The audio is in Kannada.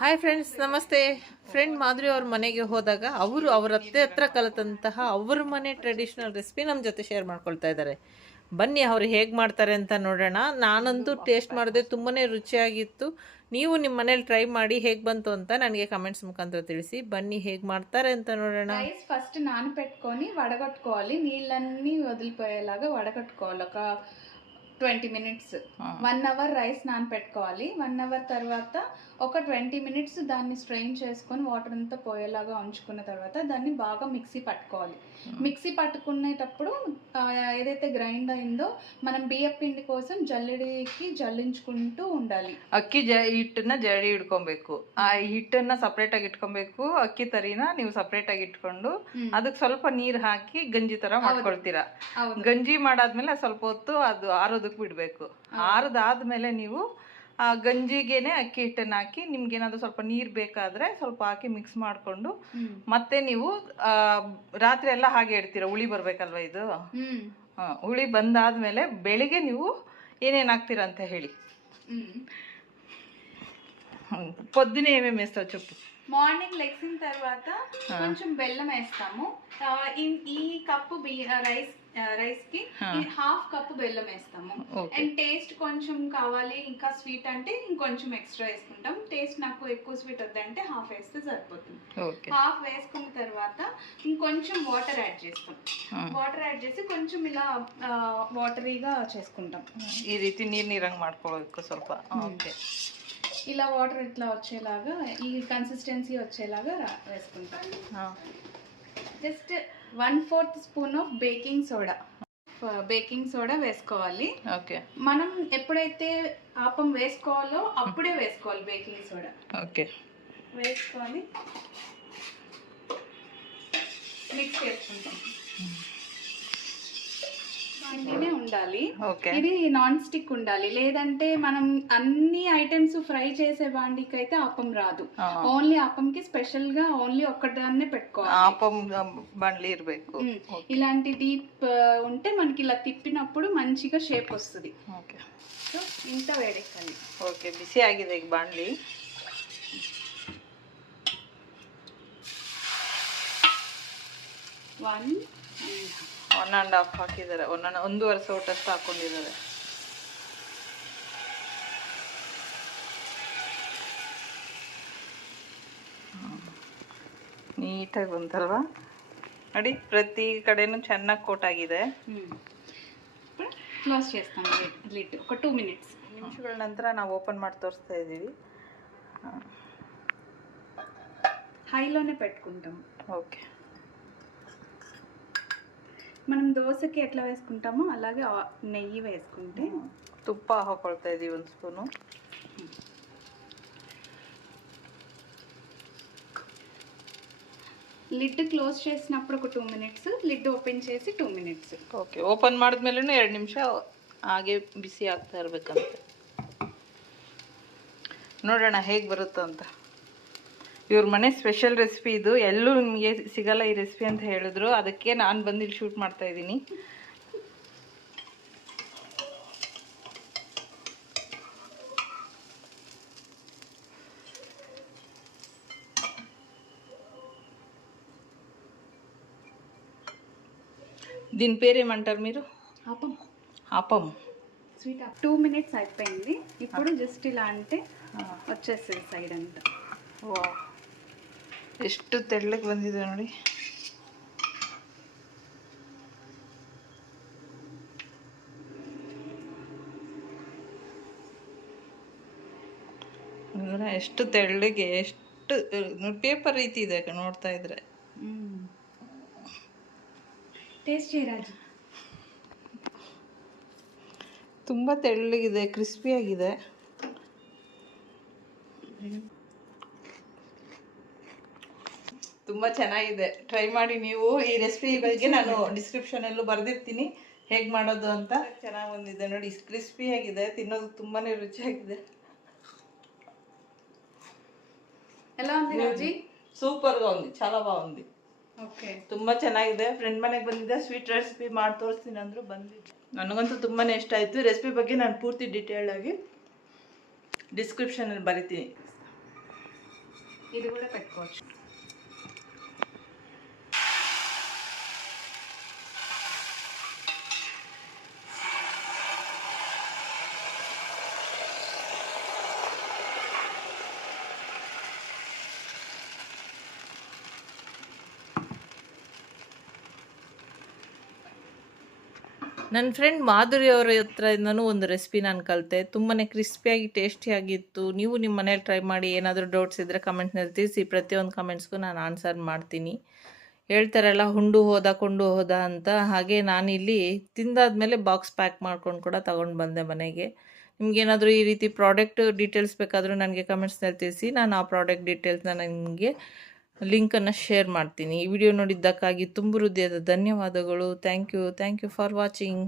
ಹಾಯ್ ಫ್ರೆಂಡ್ಸ್, ನಮಸ್ತೆ. ಫ್ರೆಂಡ್ ಮಾಧುರಿ ಅವ್ರ ಮನೆಗೆ ಹೋದಾಗ ಅವರ ಅತ್ತೆ ಹತ್ರ ಕಲಿತಂತಹ ಅವ್ರ ಮನೆ ಟ್ರೆಡಿಷನಲ್ ರೆಸಿಪಿ ನಮ್ಮ ಜೊತೆ ಶೇರ್ ಮಾಡ್ಕೊಳ್ತಾ ಇದ್ದಾರೆ. ಬನ್ನಿ ಅವ್ರು ಹೇಗೆ ಮಾಡ್ತಾರೆ ಅಂತ ನೋಡೋಣ. ನಾನಂತೂ ಟೇಸ್ಟ್ ಮಾಡಿದೆ, ತುಂಬಾ ರುಚಿಯಾಗಿತ್ತು. ನೀವು ನಿಮ್ಮ ಮನೇಲಿ ಟ್ರೈ ಮಾಡಿ ಹೇಗೆ ಬಂತು ಅಂತ ನನಗೆ ಕಮೆಂಟ್ಸ್ ಮುಖಾಂತರ ತಿಳಿಸಿ. ಬನ್ನಿ ಹೇಗೆ ಮಾಡ್ತಾರೆ ಅಂತ ನೋಡೋಣ. రైస్ ఫస్ట్ నానపెట్టుకొని వడగట్టుకోవాలి. నీళ్ళన్నీ వదిలిపోయేలాగా వడగట్టుకోవాలి. ఒక 20 మినిట్స్ 1 అవర్ రైస్ నానపెట్టుకోవాలి. 1 అవర్ తర్వాత ఒక 20 మినిట్స్ దాన్ని స్ట్రెయిన్ చేసుకొని వాటర్ అంతా పోయేలాగా ఉంచుకున్న తర్వాత దాన్ని బాగా మిక్సీ పట్టుకోవాలి. మిక్సీ పట్టుకునేటప్పుడు ఏదైతే గ్రైండ్ అయిందో మనం బియ్యం పిండి కోసం జల్లెడికి జల్లించుకుంటూ ఉండాలి. ಅಕ್ಕಿ ಹಿಟ್ಟನ್ನ ಜಡಿ ಇಟ್ಕೊಬೇಕು. ಆ ಹಿಟ್ಟನ್ನ ಸಪ್ರೇಟ್ ಆಗಿ ಇಟ್ಕೊಬೇಕು. ಅಕ್ಕಿ ತರಿನ ನೀವು ಸಪ್ರೇಟ್ ಆಗಿ ಇಟ್ಕೊಂಡು ಅದಕ್ಕೆ ಸ್ವಲ್ಪ ನೀರು ಹಾಕಿ ಗಂಜಿ ತರ ಮಾಡ್ಕೊಳ್ತೀರಾ. ಗಂಜಿ ಮಾಡಾದ್ಮೇಲೆ ಸ್ವಲ್ಪ ಹೊತ್ತು ಅದು ಆರೋದಕ್ಕೆ ಬಿಡ್ಬೇಕು. ಆರದಾದ್ಮೇಲೆ ನೀವು ಆ ಗಂಜಿಗೆನೆ ಅಕ್ಕಿ ಹಿಟ್ಟನ್ನ ಹಾಕಿ ನಿಮ್ಗೇನಾದ್ರು ಸ್ವಲ್ಪ ನೀರ್ ಬೇಕಾದ್ರೆ ಸ್ವಲ್ಪ ಹಾಕಿ ಮಿಕ್ಸ್ ಮಾಡ್ಕೊಂಡು ಮತ್ತೆ ನೀವು ರಾತ್ರಿ ಎಲ್ಲ ಹಾಗೆ ಇಡ್ತೀರಾ. ಹುಳಿ ಬರ್ಬೇಕಲ್ವಾ ಇದು. ಹುಳಿ ಬಂದಾದ್ಮೇಲೆ ಬೆಳಿಗ್ಗೆ ನೀವು ಏನೇನ್ ಹಾಕ್ತೀರಾ ಅಂತ ಹೇಳಿ. పొద్దునే ఏమేమి వేస్తావు చెప్పు. మార్నింగ్ లెగ్సిన తర్వాత కొంచెం బెల్లం వేస్తాము. ఈ కప్పు రైస్ కి హాఫ్ కప్పు బెల్లం వేస్తాము. అండ్ టేస్ట్ కొంచెం కావాలి ఇంకా స్వీట్ అంటే ఇంకొంచెం ఎక్స్ట్రా వేసుకుంటాం. టేస్ట్ నాకు ఎక్కువ స్వీట్ వద్దంటే హాఫ్ వేస్తే సరిపోతుంది. హాఫ్ వేసుకున్న తర్వాత ఇంకొంచెం వాటర్ యాడ్ చేస్తాం. వాటర్ యాడ్ చేసి కొంచెం ఇలా వాటరీగా చేసుకుంటాం. ఈ ರೀತಿ ನೀರಂಗ್ ಮಾಡ್ಕೊಳ್ಬೇಕು ಸ್ವಲ್ಪ. ఓకే, ఇలా వాటర్ ఇట్లా వచ్చేలాగా ఈ కన్సిస్టెన్సీ వచ్చేలాగా వేసుకుంటాం. Just 1/4 spoon of baking soda వేసుకోవాలి. ఓకే, మనం ఎప్పుడైతే ఆపం వేసుకోవాలో అప్పుడే వేసుకోవాలి బేకింగ్ సోడా. ఓకే, వేసుకోవాలి, మిక్స్ చేసుకుంటాం. నే ఉండాలి. ఇది నాన్ స్టిక్ ఉండాలి, లేదంటే మనం అన్ని ఐటమ్స్ ఫ్రై చేసే బాండికి అయితే ఆపం రాదు. ఓన్లీ ఆపంకి స్పెషల్ గా ఓన్లీ ఒక్కదాన్నే పెట్టుకోవాలి. ఆపం బండ్లి ఇరಬೇಕು. ఇలాంటి డీప్ ఉంటే మనకి ఇలా తిప్పినప్పుడు మంచిగా షేప్ వస్తుంది. ఓకే, సో ఇంత వేడెక్కాలి. ఓకే, ಬಿಸಿ ಆಗಿದೆ ಈಗ ಬಾಂಡ್ಲಿ. 1.5 ಹಾಕಿದ್ದಾರೆ. 1.5 ಸೌಟಷ್ಟು ಹಾಕೊಂಡಿದ್ದಾರೆ. ನೀಟಾಗಿ ಬಂತಲ್ವಾ ನೋಡಿ. ಪ್ರತಿ ಕಡೆನೂ ಚೆನ್ನಾಗಿ ಕೋಟ್ ಆಗಿದೆ. ಕ್ಲೋಸ್ చేస్తాం ಲಿಡ್ ఒక 2 ಮಿನಿಟ್ಸ್. ನಿಮಿಷಗಳ ನಂತರ ನಾವು ಓಪನ್ ಮಾಡಿ ತೋರಿಸ್ತಾ ಇದ್ದೀವಿ. హైలోనే పెట్టుకుంటాం. ఓకే, మనం దోసకి ఎట్లా వేసుకుంటామో అలాగే నెయ్యి వేసుకుంటే. ತುಪ್ಪ ಹಾಕೊಳ್ತಾ ಇದೀವಿ 1 ಸ್ಪೂನು. లిడ్ క్లోజ్ చేసినప్పుడు ఒక 2 మినిట్స్, లిడ్ ఓపెన్ చేసి 2 మినిట్స్. ಓಕೆ, ಓಪನ್ ಮಾಡಿದ್ಮೇಲೆ 2 ನಿಮಿಷ ಹಾಗೆ ಬಿಸಿ ಆಗ್ತಾ ಇರ್ಬೇಕಂತೆ. ನೋಡೋಣ ಹೇಗೆ ಬರುತ್ತೋ ಅಂತ. ಇವ್ರ ಮನೆ ಸ್ಪೆಷಲ್ ರೆಸಿಪಿ ಇದು. ಎಲ್ಲೂ ನಿಮಗೆ ಸಿಗಲ್ಲ ಈ ರೆಸಿಪಿ ಅಂತ ಹೇಳಿದ್ರು. ಅದಕ್ಕೆ ನಾನು ಬಂದು ಇಲ್ಲಿ ಶೂಟ್ ಮಾಡ್ತಾ ಇದ್ದೀನಿ. దీని పేరేమంటారు మీరు? ఆపం. ఆపం, స్వీట్. 2 మినిట్స్ అయిపోయింది. ఇప్పుడు జస్ట్ ఇలా అంటే వచ్చేస్తుంది సైడ్ అంతా. ವಾ, ಎಷ್ಟು ತೆಳ್ಳಗೆ ಬಂದಿದೆ ನೋಡಿ. ಅಂದ್ರೆ ಎಷ್ಟು ತೆಳ್ಳಗೆ, ಎಷ್ಟು ಪೇಪರ್ ರೀತಿ ಇದೆ ನೋಡ್ತಾ ಇದ್ರೆ. ಟೇಸ್ಟ್ ರಾಜು. ತುಂಬ ತೆಳ್ಳಗಿದೆ, ಕ್ರಿಸ್ಪಿಯಾಗಿದೆ. ತುಂಬ ಚೆನ್ನಾಗಿದೆ. ಟ್ರೈ ಮಾಡಿ ನೀವು. ಈ ರೆಸಿಪಿ ಬಗ್ಗೆ ನಾನು ಡಿಸ್ಕ್ರಿಪ್ಷನಲ್ಲೂ ಬರೆದಿರ್ತೀನಿ ಹೇಗೆ ಮಾಡೋದು ಅಂತ. ಚೆನ್ನಾಗಿ ಬಂದಿದೆ ನೋಡಿ, ಕ್ರಿಸ್ಪಿಯಾಗಿದೆ, ತಿನ್ನೋದು ತುಂಬಾ ರುಚಿಯಾಗಿದೆ. ఎలా ఉంది రాజీ? సూపర్గా ఉంది, చాలా బాగుంది. ఓకే, ತುಂಬ ಚೆನ್ನಾಗಿದೆ. ಫ್ರೆಂಡ್ ಮನೆಗೆ ಬಂದಿದ್ದೆ, ಸ್ವೀಟ್ ರೆಸಿಪಿ ಮಾಡಿ ತೋರಿಸ್ತೀನಿ ಅಂದರು, ಬಂದಿದ್ದೆ. ನನಗಂತೂ ತುಂಬಾ ಇಷ್ಟ ಆಯಿತು. ರೆಸಿಪಿ ಬಗ್ಗೆ ನಾನು ಪೂರ್ತಿ ಡೀಟೇಲ್ ಆಗಿ ಡಿಸ್ಕ್ರಿಪ್ಷನಲ್ಲಿ ಬರಿತೀನಿ. ఇది కూడా పెట్టుకోవచ్చు. ನನ್ನ ಫ್ರೆಂಡ್ ಮಾಧುರಿ ಅವರ ಹತ್ರದಿಂದನೂ ಒಂದು ರೆಸಿಪಿ ನಾನು ಕಲಿತೆ. ತುಂಬಾ ಕ್ರಿಸ್ಪಿಯಾಗಿ ಟೇಸ್ಟಿಯಾಗಿತ್ತು. ನೀವು ನಿಮ್ಮ ಮನೇಲಿ ಟ್ರೈ ಮಾಡಿ. ಏನಾದರೂ ಡೌಟ್ಸ್ ಇದ್ದರೆ ಕಮೆಂಟ್ಸ್ನಲ್ಲಿ ತಿಳಿಸಿ. ಪ್ರತಿಯೊಂದು ಕಮೆಂಟ್ಸ್ಗೂ ನಾನು ಆನ್ಸರ್ ಮಾಡ್ತೀನಿ. ಹೇಳ್ತಾರಲ್ಲ ಹುಂಡು ಹೋದ ಕೊಂಡು ಹೋದ ಅಂತ, ಹಾಗೆ ನಾನಿಲ್ಲಿ ತಿಂದಾದ್ಮೇಲೆ ಬಾಕ್ಸ್ ಪ್ಯಾಕ್ ಮಾಡ್ಕೊಂಡು ಕೂಡ ತಗೊಂಡು ಬಂದೆ ಮನೆಗೆ. ನಿಮಗೇನಾದರೂ ಈ ರೀತಿ ಪ್ರಾಡಕ್ಟ್ ಡೀಟೇಲ್ಸ್ ಬೇಕಾದರೂ ನನಗೆ ಕಮೆಂಟ್ಸ್ನಲ್ಲಿ ತಿಳಿಸಿ. ನಾನು ಆ ಪ್ರಾಡಕ್ಟ್ ಡೀಟೇಲ್ಸ್ನ ನಿಮಗೆ ಲಿಂಕನ್ನು ಶೇರ್ ಮಾಡ್ತೀನಿ. ಈ ವಿಡಿಯೋ ನೋಡಿದ್ದಕ್ಕಾಗಿ ತುಂಬ ಹೃದಯದ ಧನ್ಯವಾದಗಳು. Thank you for watching.